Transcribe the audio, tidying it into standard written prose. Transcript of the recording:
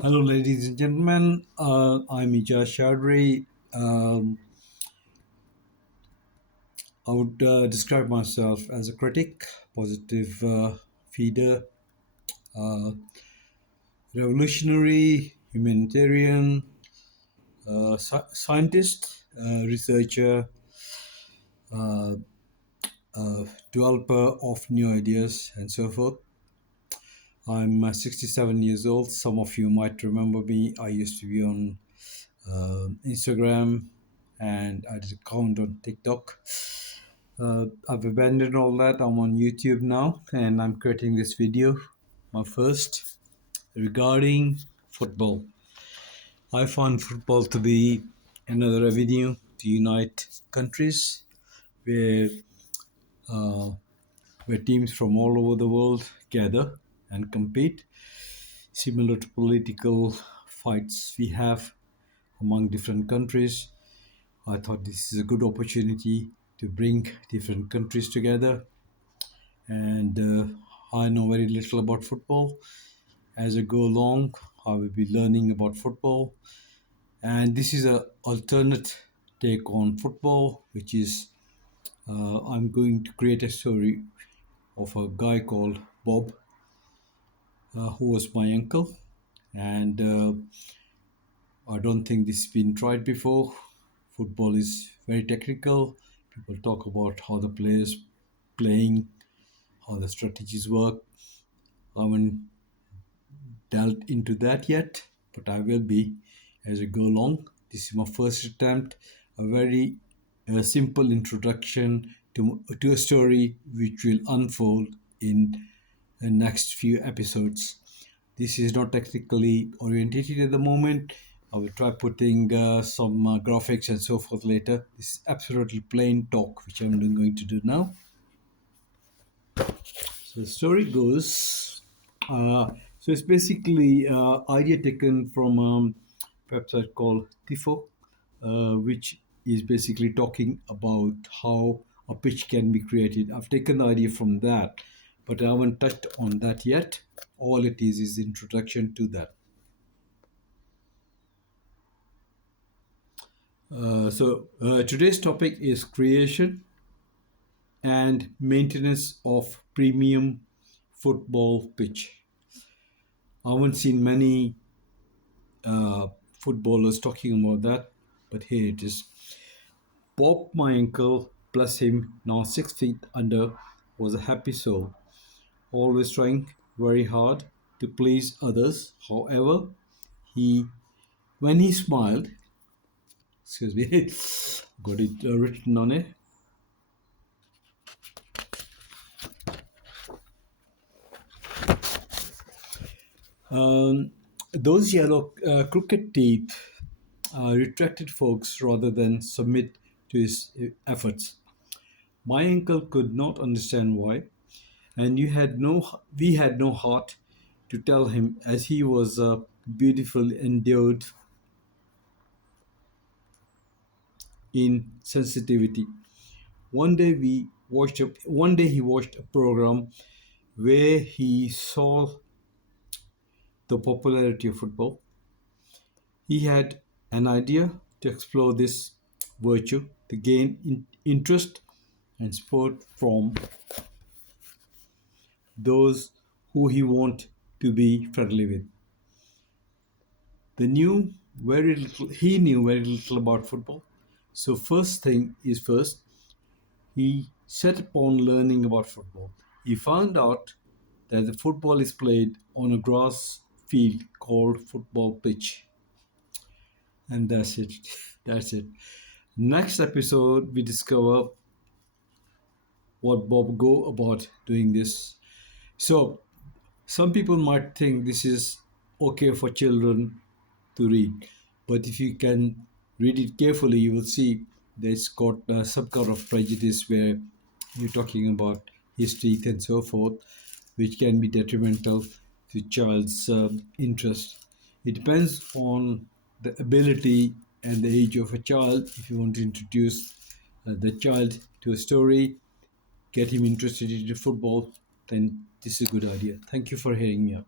Hello, ladies and gentlemen. I'm Ija Chaudhry. I would describe myself as a critic, positive feeder, uh, revolutionary, humanitarian, scientist, researcher, uh, developer of new ideas, and so forth. I'm 67 years old. Some of you might remember me. I used to be on Instagram, and I did a account on TikTok. I've abandoned all that. I'm on YouTube now, and I'm creating this video, my first, regarding football. I find football to be another avenue to unite countries where uh, where teams from all over the world gather and compete, similar to political fights we have among different countries. I thought this is a good opportunity to bring different countries together. And I know very little about football. As I go along, I will be learning about football. And this is a alternate take on football, which is I'm going to create a story of a guy called Bob, who was my uncle. And I don't think this has been tried before. Football is very technical. People talk about how the players playing, how the strategies work. I haven't delved into that yet, but I will be as I go along. This is my first attempt, a very simple introduction to a story which will unfold in the next few episodes. This is not technically orientated at the moment. I will try putting some graphics and so forth later. This is absolutely plain talk, which I'm going to do now. So the story goes. So it's basically idea taken from a website called Tifo, which is basically talking about how a pitch can be created. I've taken the idea from that, but I haven't touched on that yet. All it is introduction to that. Today's topic is creation and maintenance of premium football pitch. I haven't seen many footballers talking about that, but here it is. Bob, my uncle, bless him, now 6 feet under, was a happy soul, always trying very hard to please others. However, he, when he smiled, excuse me, got it written on it. Um, those yellow crooked teeth retracted folks rather than submit to his efforts. My uncle could not understand why, and we had no heart to tell him, as he was beautiful, endowed in sensitivity. One day he watched a program where he saw the popularity of football. He had an idea to explore this virtue, to gain interest and support from those who he want to be friendly with. He knew very little about football. So first thing is first, he set upon learning about football. He found out that the football is played on a grass field called football pitch. And that's it. That's it. Next episode, we discover what Bob go about doing this. So some people might think this is okay for children to read, but if you can read it carefully, you will see there's got some kind of prejudice where you're talking about history and so forth, which can be detrimental to child's interest. It depends on the ability and the age of a child. If you want to introduce the child to a story, get him interested in football, then this is a good idea. Thank you for hearing me out.